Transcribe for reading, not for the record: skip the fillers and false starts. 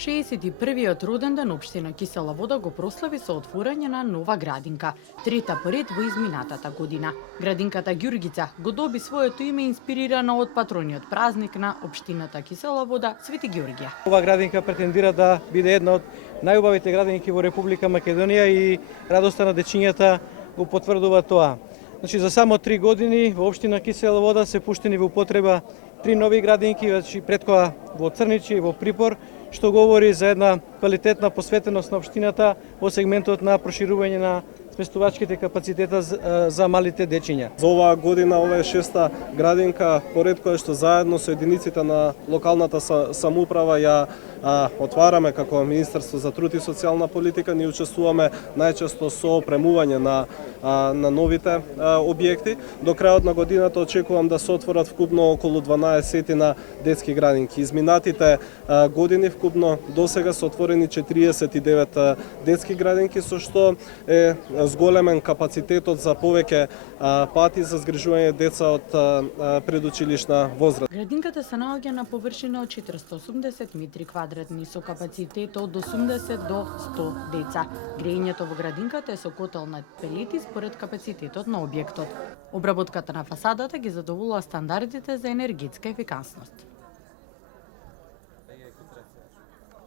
61-виот роден ден општина Кисела Вода го прослави со отворање на нова градинка, трета поред во изминатата година. Градинката Ѓурѓица го доби своето име инспирирана од патрониот празник на општината Кисела Вода, Свети Ѓорѓија. Ова градинка претендира да биде една од најубавите градинки во Република Македонија и радоста на дечињата го потврдува тоа. Значи, за само 3 години во општина Кисела Вода се пуштени во употреба 3 нови градинки, значи преткоа во Црничи и во Припор, што говори за една квалитетна посветеност на општината во сегментот на проширување на сместувачките капацитета за малите дечиња. За оваа година ова е 6-та градинка, поред која што заедно со единиците на локалната самоуправа ја отвараме како Министерство за труд и социјална политика. Ние учествуваме најчесто со опремување на новите објекти. До крајот на годината очекувам да се отворат вкупно околу 12 на детски градинки. Изминатите години вкупно досега се отворени 49 детски градинки, со што е зголемен капацитетот за повеќе пати за згрижување деца од предучилишна возраст. Градинката се наоѓа на површина од 480 метри квадратни со капацитет од 80 до 100 деца. Грејењето во градинката е со котел на пелети според капацитетот на објектот. Обработката на фасадата ги задоволува стандардите за енергетска ефикасност.